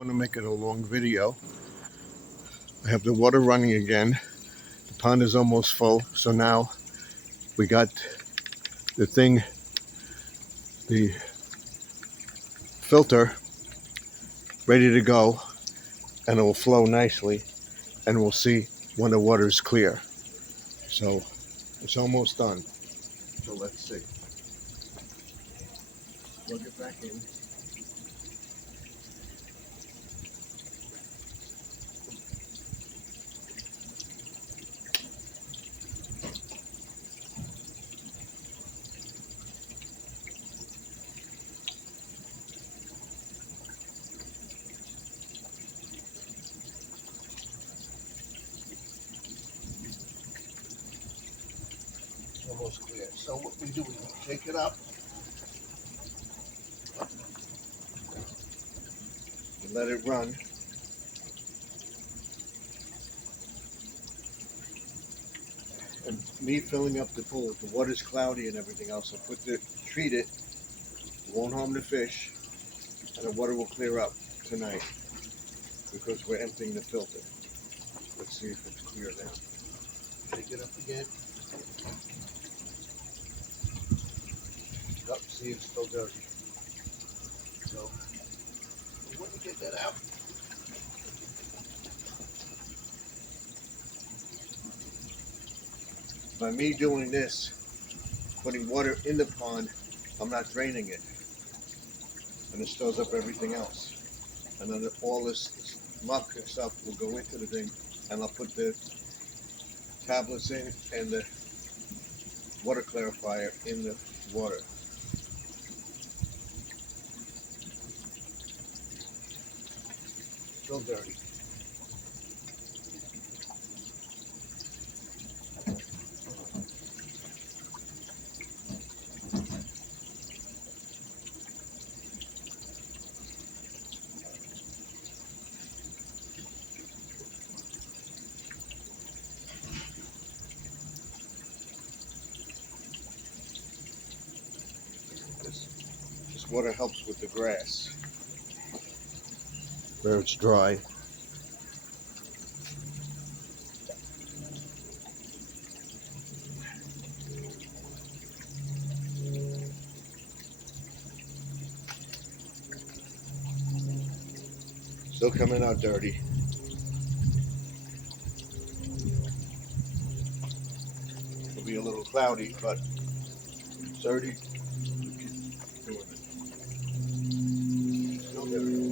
I want to make it a long video. I have the water running again. The pond is almost full, so now we got the thing, the filter, ready to go, and it will flow nicely, and we'll see when the water is clear. So it's almost done. So let's see. Plug it back in. Almost clear. So what we do, we take it up and let it run. And me filling up the pool, the water's cloudy and everything else, I'll treat it, won't harm the fish, and the water will clear up tonight because we're emptying the filter. Let's see if it's clear now. Take it up again. Oh, see, it's still dirty. So, we want to get that out. By me doing this, putting water in the pond, I'm not draining it. And it stirs up everything else. And then all this muck and stuff will go into the thing, and I'll put the tablets in and the water clarifier in the water. Still dirty. This water helps with the grass where it's dry. Still coming out dirty. It'll be a little cloudy, but it's already doing it. Still dirty.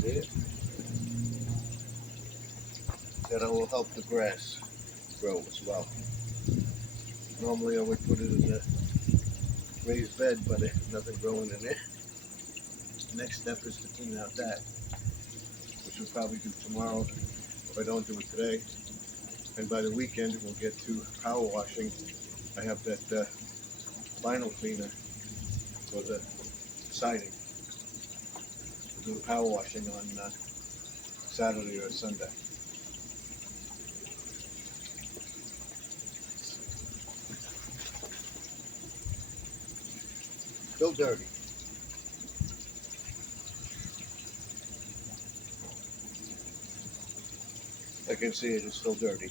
See it? That will help the grass grow as well. Normally I would put it in the raised bed, but there's nothing growing in there. Next step is to clean out that, which we'll probably do tomorrow if I don't do it today. And by the weekend we'll get to power washing. I have that vinyl cleaner for the siding. We'll do the power washing on Saturday or Sunday. Still dirty. I can see it is still dirty.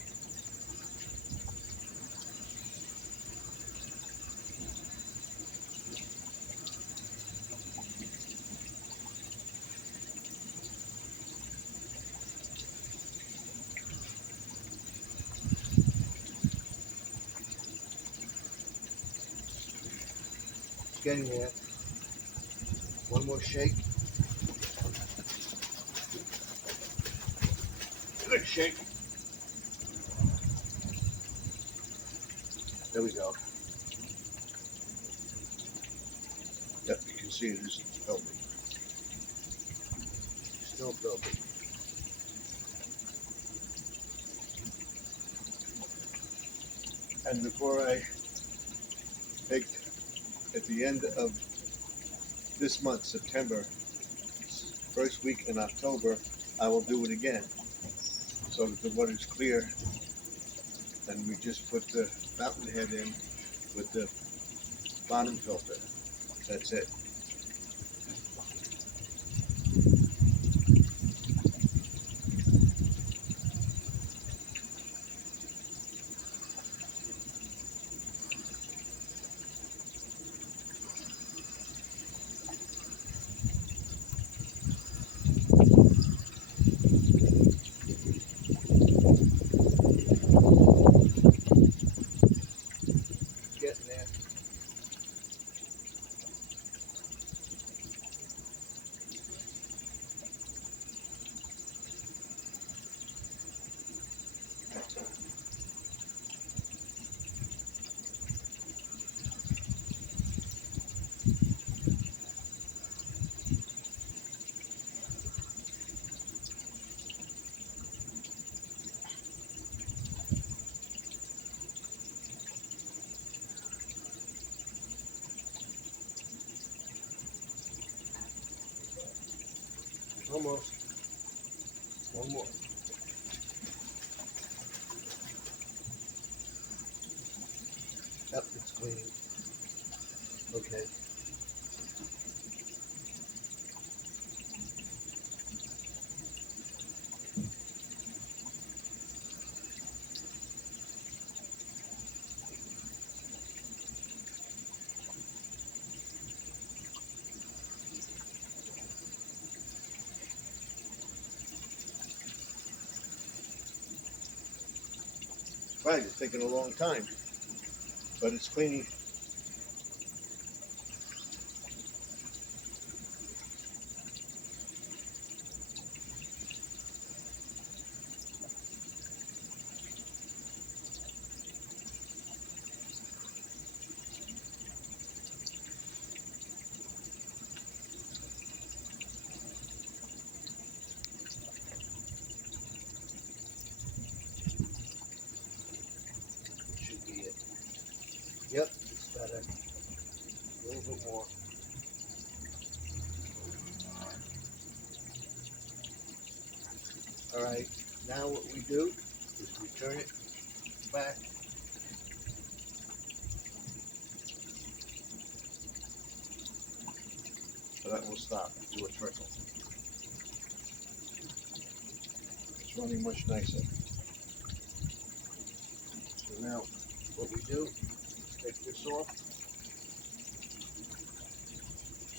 It's getting there. One more shake. Good shake. There we go. Yep, you can see it is filthy. Still filthy. And before I take, at the end of this month, September, first week in October, I will do it again so that the water is clear and we just put the fountain head in with the bottom filter. That's it. Getting there. Almost. One more. Yep, it's clean. Okay. Right, it's taking a long time, but it's cleaning. Should be it. Yep, it's better. A little bit more. All right, now what we do is we turn it back. So that will stop, do a trickle. It's running much nicer. So now what we do is take this off.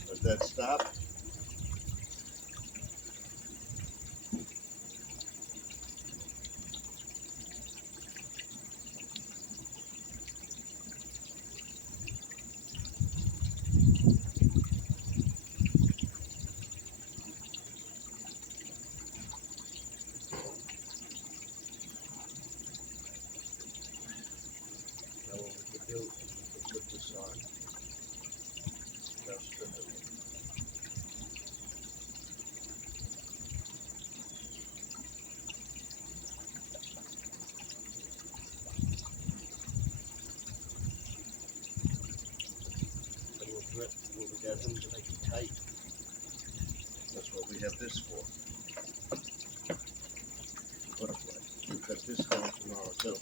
Let that stop. Now what we can do is we can put this on. Just a minute. And we'll grip what we got to do to make it tight. That's what we have this for. Butterfly. We'll cut this down tomorrow too.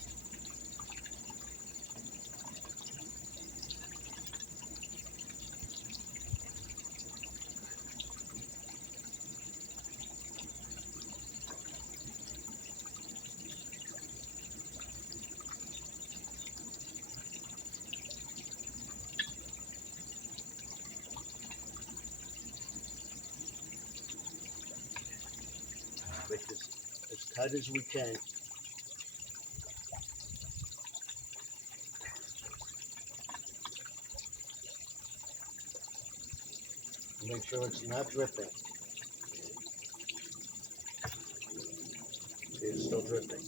Make this as tight as we can. Make sure it's not dripping. It's still dripping.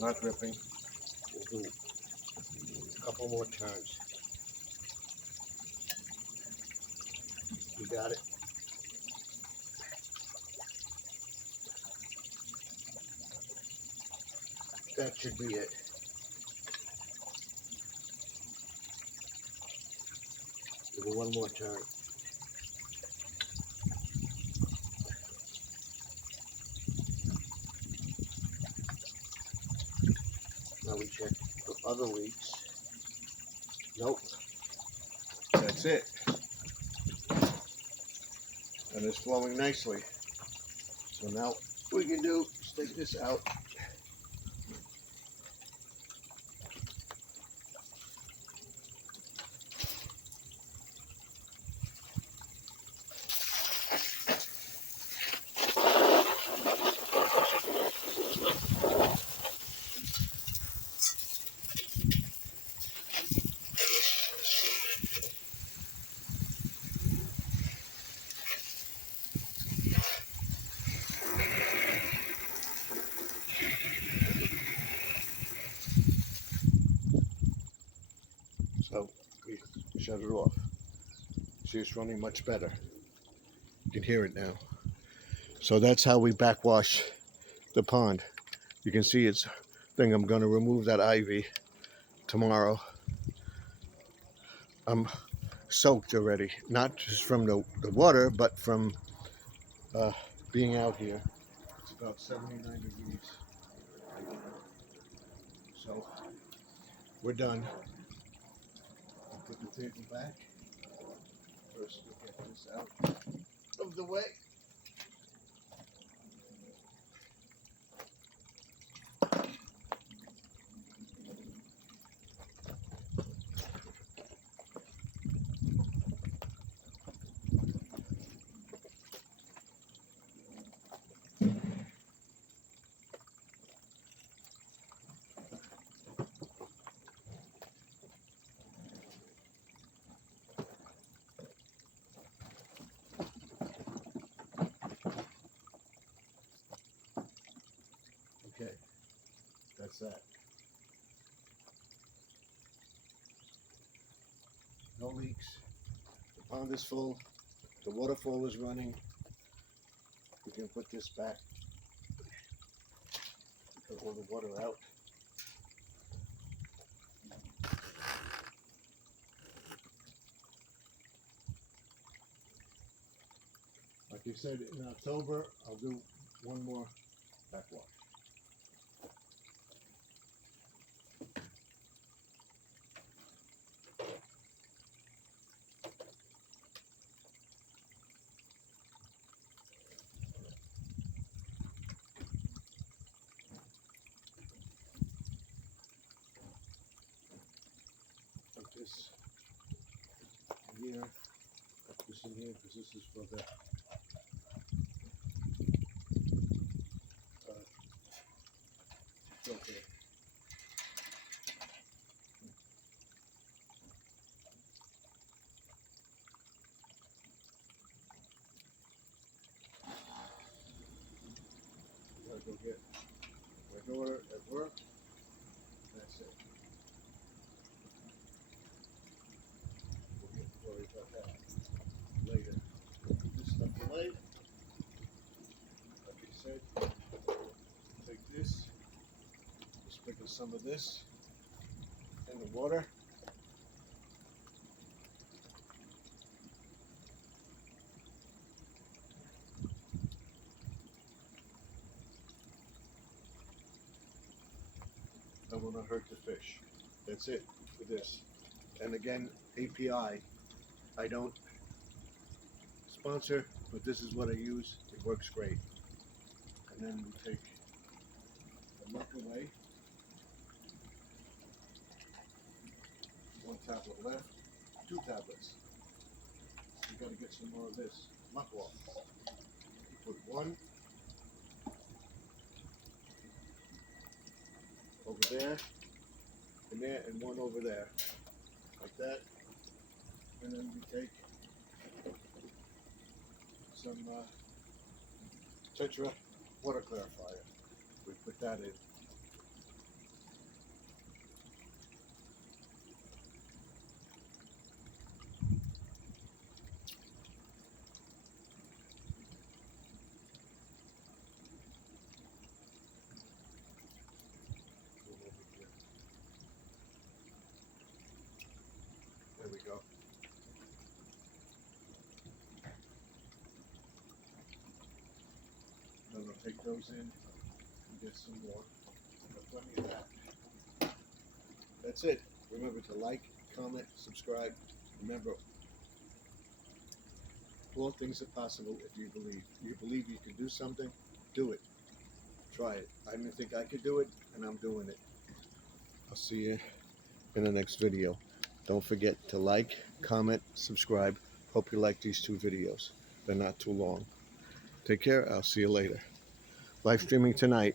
not dripping. We'll do a couple more turns. You got it. That should be it. Give it one more turn. Now we check the other leaks. Nope. That's it. And it's flowing nicely. So now what we can do is take this out. So we shut it off. See, it's running much better. You can hear it now. So that's how we backwash the pond. You can see it's thing. I'm going to remove that ivy tomorrow. I'm soaked already, not just from the water, but from being out here. It's about 79 degrees. So we're done. I'll put the table back. First, we'll get this out of the way. Okay, that's that. No leaks. The pond is full. The waterfall is running. We can put this back. Put all the water out. Like you said, in October, I'll do one more backwash. Put this in here, put this in here, because this is for the filter. I'm gonna go get my daughter at work. That's it. We'll get worried about that later. Put this stuff away. Like I said, take this, sprinkle some of this in the water. That will not hurt the fish. That's it for this. And again, API, I don't sponsor, but this is what I use. It works great. And then we take the muck away. One tablet left, 2 tablets. You gotta get some more of this muck off. You put one over there, and one over there, like that. And then we take some Tetra water clarifier. We put that in. There we go. Then I'll take those in and get some more. Got plenty of that. That's it. Remember to like, comment, subscribe. Remember, all things are possible if you believe. You believe you can do something, do it. Try it. I didn't think I could do it, and I'm doing it. I'll see you in the next video. Don't forget to like, comment, subscribe. Hope you like these 2 videos. They're not too long. Take care. I'll see you later. Live streaming tonight.